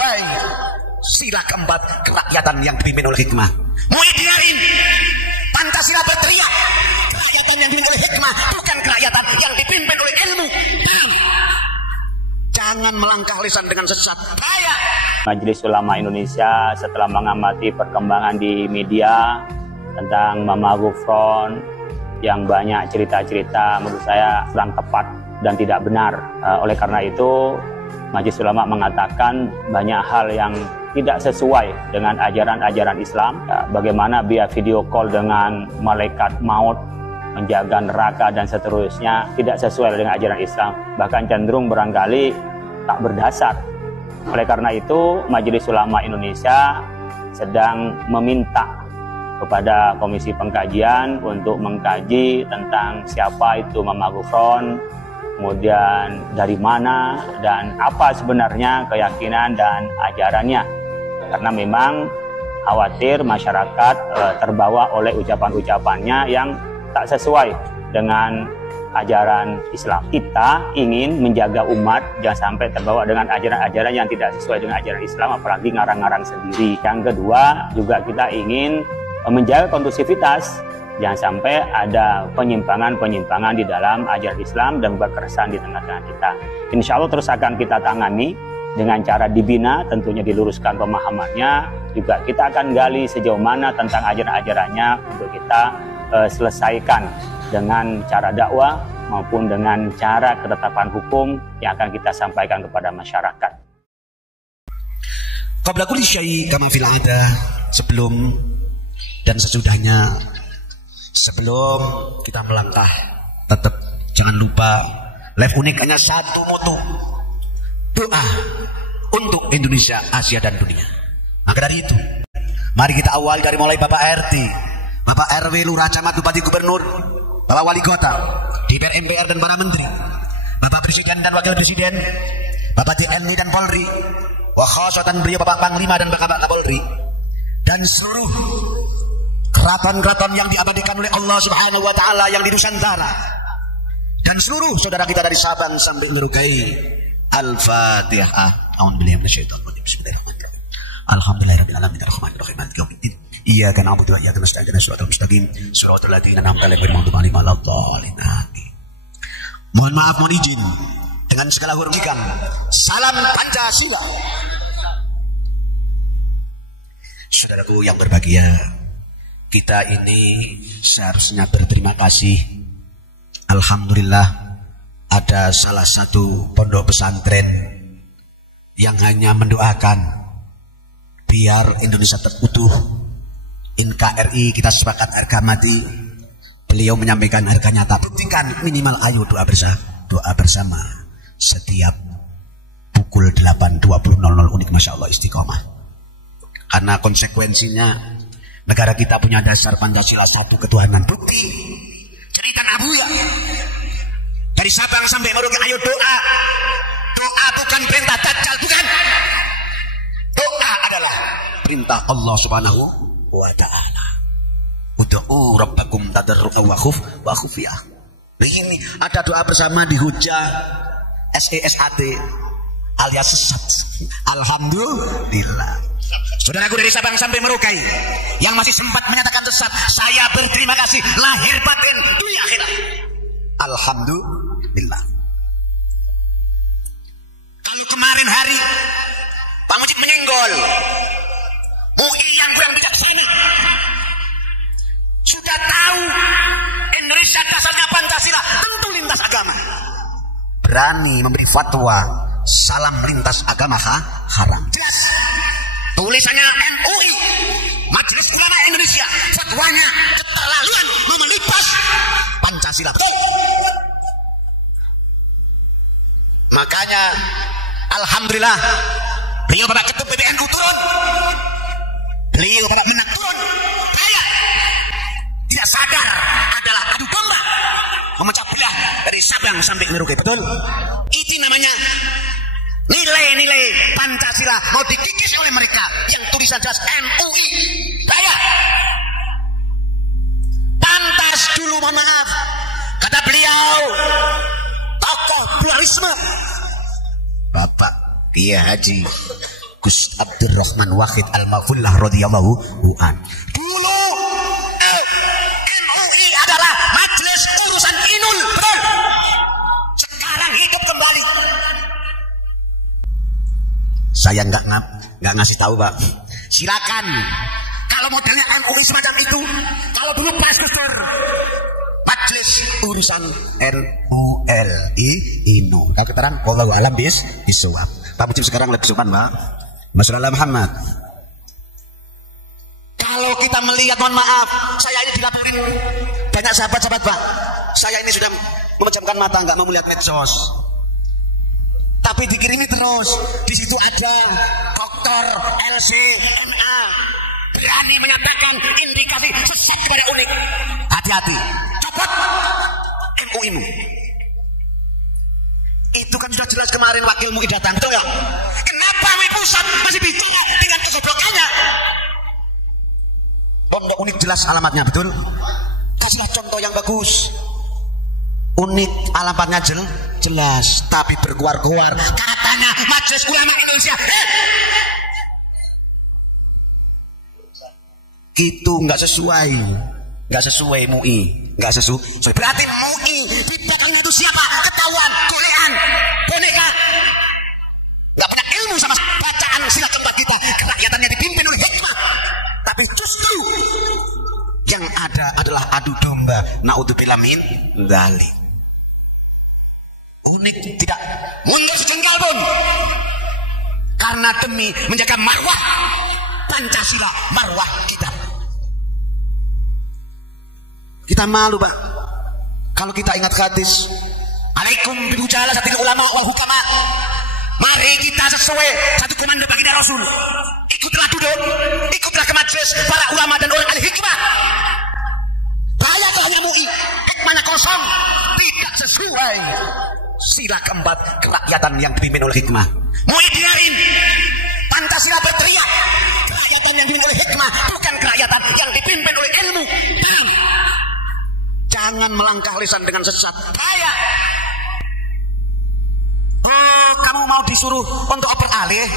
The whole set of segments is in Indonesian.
sesuai. Sila keempat, kerakyatan yang dipimpin oleh hikmah. Muidiyain, Pancasila berteriak kerakyatan yang dipimpin oleh hikmah, bukan kerakyatan yang dipimpin oleh ilmu. Jangan melangkah lisan dengan sesat, bahaya. Majelis Ulama Indonesia setelah mengamati perkembangan di media tentang Mama Gufron yang banyak cerita-cerita menurut saya kurang tepat dan tidak benar. Oleh karena itu, Majelis Ulama mengatakan banyak hal yang tidak sesuai dengan ajaran-ajaran Islam. Bagaimana via video call dengan malaikat maut, menjaga neraka dan seterusnya, tidak sesuai dengan ajaran Islam. Bahkan cenderung barangkali tak berdasar. Oleh karena itu, Majelis Ulama Indonesia sedang meminta kepada Komisi Pengkajian untuk mengkaji tentang siapa itu Mama Gufron, kemudian dari mana dan apa sebenarnya keyakinan dan ajarannya. Karena memang khawatir masyarakat terbawa oleh ucapan-ucapannya yang tak sesuai dengan ajaran Islam. Kita ingin menjaga umat jangan sampai terbawa dengan ajaran-ajaran yang tidak sesuai dengan ajaran Islam, apalagi ngarang-ngarang sendiri. Yang kedua, juga kita ingin menjaga kondusivitas, jangan sampai ada penyimpangan-penyimpangan di dalam ajaran Islam dan berkeresahan di tengah-tengah kita. Insya Allah terus akan kita tangani dengan cara dibina, tentunya diluruskan pemahamannya. Juga kita akan gali sejauh mana tentang ajaran-ajarannya untuk kita selesaikan dengan cara dakwah maupun dengan cara ketetapan hukum yang akan kita sampaikan kepada masyarakat. Qabla kulli syai' kama fil 'ada, sebelum dan sesudahnya, sebelum kita melangkah, tetap jangan lupa live unik hanya satu moto, doa untuk Indonesia, Asia dan dunia. Maka dari itu, mari kita awal dari mulai Bapak RT, Bapak RW, Lurah, Camat, Bupati, Gubernur, Bapak Wali Kota, DPR, MPR dan para menteri, Bapak Presiden dan Wakil Presiden, Bapak TNI dan Polri, wakhasatan beliau Bapak Panglima dan Bapak Kapolri, dan seluruh keraton-keraton yang diabadikan oleh Allah Subhanahu wa Ta'ala yang di Nusantara, dan seluruh saudara kita dari Sabang sampai Merauke. Al-Fatihah. A'udzubillahi minasyaitonir rajim. Bismillahirrahmanirrahim. Alhamdulillahirabbil alamin arrahmanir rahim maliki yaumiddin. Iyyaka na'budu wa iyyaka nasta'in ihdinas siratal mustaqim siratal ladzina an'amta alaihim ghairil maghdubi 'alaihim waladdallin. Mohon maaf, mohon izin dengan segala hormat. Salam Pancasila. Saudaraku yang berbahagia, kita ini seharusnya berterima kasih. Alhamdulillah ada salah satu pondok pesantren yang hanya mendoakan biar Indonesia terutuh. NKRI kita sepakat harga mati. Beliau menyampaikan harga nyata. Buktikan minimal, ayo doa bersama setiap pukul 8.20 unik, Masya Allah, istiqomah. Karena konsekuensinya negara kita punya dasar Pancasila, satu ketuhanan. Bukti cerita Nabuya dari Sabang sampai Merauke, ayo doa. Doa bukan perintah Dajjal, bukan. Doa adalah perintah Allah Subhanahu wa Ta'ala. Ud'u rabbakum tadarru'an wa khufyah. Ini ada doa bersama di Hujah SESAT alias sesat. Alhamdulillah. Saudaraku dari Sabang sampai Merauke yang masih sempat menyatakan sesat, saya berterima kasih lahir batin dunia akhirat. Alhamdulillah. Kalau kemarin hari Pak Mujib menyenggol UI yang kurang bijaksana, sudah tahu Indonesia dasarnya Pancasila, tentu lintas agama, berani memberi fatwa salam lintas agama haram. Jelas tulisannya MUI, Majelis Ulama Indonesia, fatwanya keterlaluan memelipas Pancasila. Makanya alhamdulillah beliau Bapak Ketum PBNU turun, beliau Bapak Menak turun. Saya tidak sadar adalah adu domba memecah belah dari Sabang sampai Merauke. Betul? Itu namanya nilai-nilai Pancasila mau dikikis oleh mereka yang tulisan jelas MUI. Saya pantas dulu, mohon maaf, kata beliau tokoh pluralisme Bapak Kiai Haji Gus Abdurrahman Wahid Al-Maghfullah radhiyallahu an. Dulu MUI adalah majelis urusan Inul, betul. Sekarang hidup kembali. Saya nggak ngasih tahu, Pak. Silakan. Kalau modelnya MUI semacam itu, kalau dulu Pak Gus majelis urusan NULI. Kalau keterangan wallahu alam bisawab. Pak Mujib sekarang lebih sopan, Pak. Masyaallah Muhammad. Kalau kita melihat, mohon maaf, saya ini dilaporin banyak sahabat-sahabat, Pak. Saya ini sudah memejamkan mata, nggak mau melihat medsos. Tapi dikirimi terus. Di situ ada Dr. LCMA berani menyatakan indikasi sesat kepada UNIK. Hati-hati, copot MUI-mu. Itu kan sudah jelas kemarin wakil MUI datang, betul nggak? Kenapa MUI pusat masih bicara dengan kegoblokannya? Pondok UNIK jelas alamatnya, betul? Kasihlah contoh yang bagus. UNIK alamatnya jelas, tapi berkuar-kuar katanya Majelis Ulama Indonesia. Itu nggak sesuai MUI, nggak sesuai. Berarti MUI di belakangnya itu siapa? Ketahuan, golean, boneka. Nggak pernah ilmu sama bacaan sila keempat kita. Kerakyatannya dipimpin oleh hikmah. Tapi justru yang ada adalah adu domba. Naudzubillah min dzalik. UNIK tidak mundur sejengkal pun, karena demi menjaga marwah Pancasila, marwah kita. Kita malu, Pak, kalau kita ingat hadis alaikum bihujalah satil ulama wal hukama. Mari kita sesuai satu komando baginda Rasul. Ikutlah duduk, ikutlah ke majelis para ulama dan orang ahli hikmah. Bahaya kalau hanya MUI, hikmahnya kosong, tidak sesuai sila keempat kerakyatan yang dipimpin oleh hikmah. MUI biarin Pancasila berteriak, kerakyatan yang dipimpin oleh hikmah, bukan kerakyatan yang dipimpin oleh ilmu. Jangan melangkah lisan dengan sesat, bahaya. Kamu mau disuruh untuk beralih?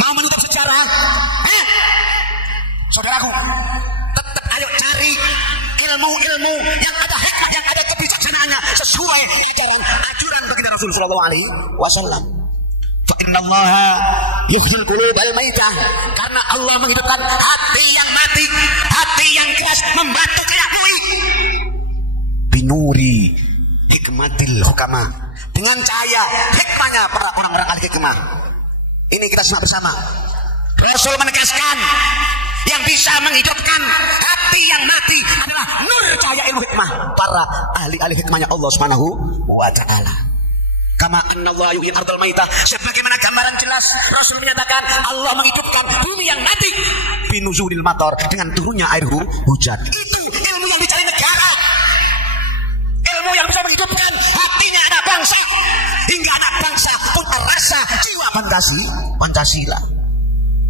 Mau menutup sejarah? Saudaraku, tetap ayo cari ilmu-ilmu yang ada hikmah, yang ada kebijaksanaannya sesuai ajaran baginda Rasul sallallahu alaihi wasallam. Fa innallaha yuhyil qulubal maitah, karena Allah menghidupkan hati yang mati, hati yang keras, membantu kayak MUI. Binuri hikmatil hukama, dengan cahaya hikmahnya para orang-orang ahli hikmah. Ini kita simak bersama. Rasul menegaskan yang bisa menghidupkan hati yang mati adalah nur cahaya ilmu hikmah para ahli-ahli hikmahnya Allah Subhanahu wa ta'ala. Kama annallaha yuhyil ardal maitah, sebagaimana gambaran jelas Rasul menyatakan Allah menghidupkan bumi yang mati binuzulil matar, dengan turunnya air hujan. Itu ilmu yang dicari negara, ilmu yang bisa menghidupkan hatinya anak bangsa, hingga anak bangsa punya rasa jiwa Pancasila.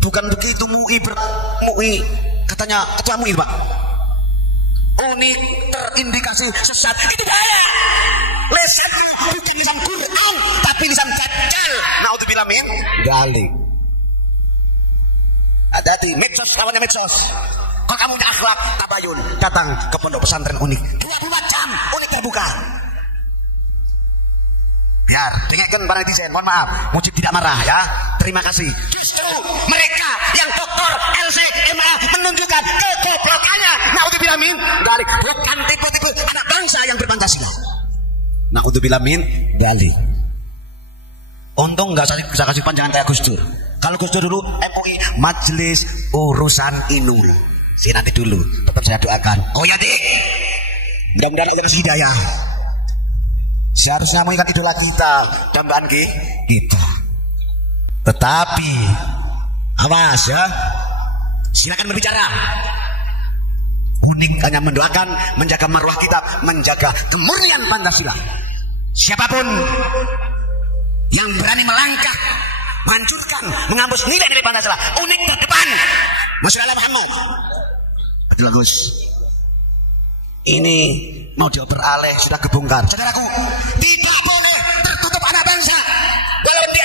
Bukan begitu MUI katanya ketua MUI, Pak. UNIK terindikasi sesat, itu bahaya. Lisannya bukan lisan Quran, tapi lisan Dajjal. Naudzubillah min dzalik. Hati-hati, medsos lawannya medsos. Kalau kamu punya akhlak tabayun, datang ke pondok pesantren UNIK 24 jam, UNIK terbuka. Biar dengarkan para netizen, mohon maaf, Mujib tidak marah ya. Terima kasih. Justru mereka yang Dr. LCMA menunjukkan kegoblokannya. Naudzubillah min dzalik, bukan tipe-tipe anak bangsa yang berpancasila. Naudzubillah min dzalik. Untung nggak bisa kasih panjangan kayak Gus Dur. Kalau Gus Dur dulu MUI Majelis Urusan Inul. Sih nanti dulu, tetap saya doakan. Oh ya, Dik. Mudah-mudahan Allah kasih hidayah. Seharusnya mengingat idola kita, dambaan kita. Tetapi awas ya, silakan berbicara. UNIK hanya mendoakan, menjaga marwah kita, menjaga kemurnian Pancasila. Siapapun yang berani melangkah, menghancurkan, menghapus nilai-nilai Pancasila, UNIK terdepan. Masyaallah Muhammad. Adalah Gus. Ini mau dioper alih, sudah kebongkar. Saudaraku, tidak boleh tertutup anak bangsa. Walaupun dia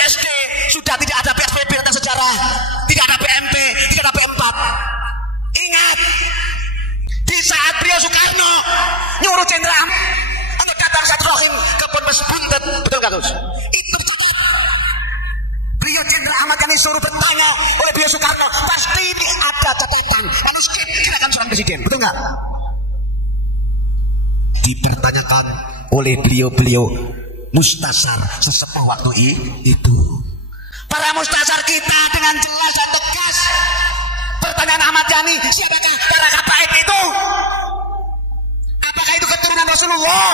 sudah tidak ada PSBB tentang sejarah, tidak ada PMP, tidak ada P4. Ingat, di saat beliau Soekarno nyuruh Jenderal untuk datang Silaturahim ke Ponpes Buntet, betul kan Gus? Itu beliau Jenderal Ahmad Yani suruh bertanya oleh beliau Soekarno, pasti ini ada catatan, lalu skip silakan seorang presiden, betul nggak? Dipertanyakan oleh beliau-beliau mustasar sesepuh waktu itu. Para mustasar kita dengan jelas dan tegas pertanyaan Ahmad Yani, siapakah para habaib itu? Apakah itu keturunan Rasulullah?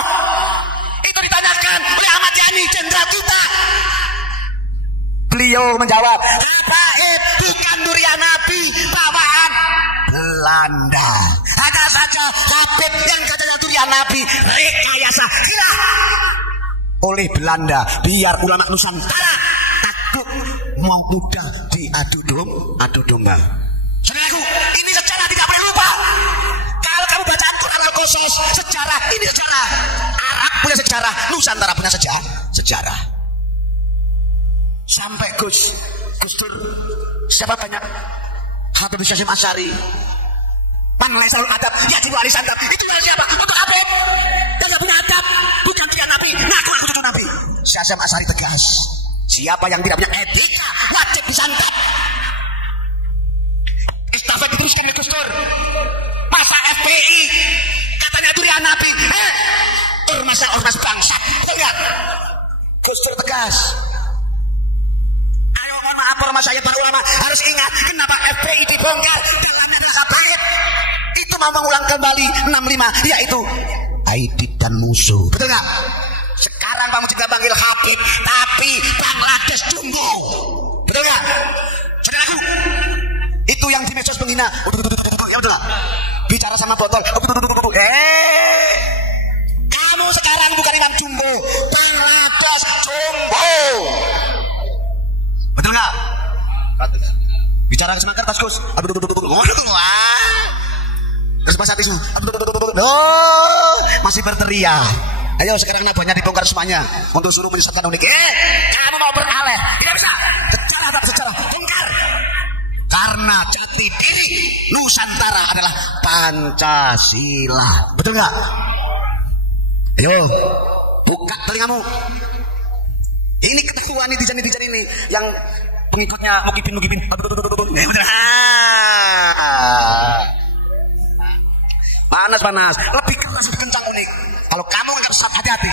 Itu ditanyakan oleh Ahmad Yani, jenderal kita. Beliau menjawab, habaib bukan durian Nabi, bawaan Belanda. Ada saja habib yang katanya durian Nabi, rekayasa gila oleh Belanda biar ulama Nusantara takut mau mudah diadu domba. Saudaraku, ini sejarah tidak boleh lupa. Kalau kamu baca Quran Al-Qasas, sejarah ini sejarah. Arab punya sejarah, Nusantara punya sejarah. Sampai Gus Dur, siapa banyak Habib Syahim Asy'ari, Man Laisalul Adab, Yajibu Ali Santab, itu dari siapa? Untuk Habib yang gak punya adab, bukan dia Nabi, ngaku aku cucu Nabi. Syahim Asy'ari tegas, siapa yang tidak punya etika wajib disantap. Estafet diteruskan Gus Dur. Masa FPI katanya durian Nabi, ormas bangsat, betul gak? Gus Dur tegas. Ayo mohon maaf ormas saya para ulama harus ingat kenapa FPI dibongkar, dalamnya adalah habaib. Itu mau mengulang kembali 65, yaitu Aidit dan musuh, betul gak? Sekarang Pak Mujib panggil Habib, tapi Bangladesh jumbo, betul gak? Saudaraku, itu yang di medsos penghina, ya betul gak? Bicara sama botol, kamu sekarang bukan imam jumbo, Bangladesh jumbo, betul gak? Bicara sama kertas Gus, terus Mas Atis, masih berteriak. Ayo sekarang nabahnya dibongkar semuanya untuk suruh menyesatkan unik. Kamu mau beralih? Tidak bisa. Sejarah bongkar. Karena jati diri Nusantara adalah Pancasila. Betul nggak? Ayo buka telingamu. Ini ketahuan netizen ini yang pengikutnya Mukibin. Panas, lebih keras, lebih kencang unik. Kalau kamu nggak bisa hati-hati.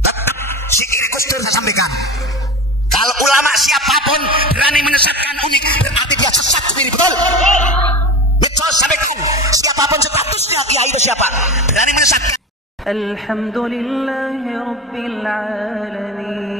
Tetap si kiri Gus Dur saya sampaikan. Kalau ulama siapapun berani menyesatkan unik, berarti dia sesat sendiri, betul? Betul, sampaikan. Siapapun statusnya, kiai itu siapa? Berani menyesatkan. Alhamdulillahi Rabbil Alamin.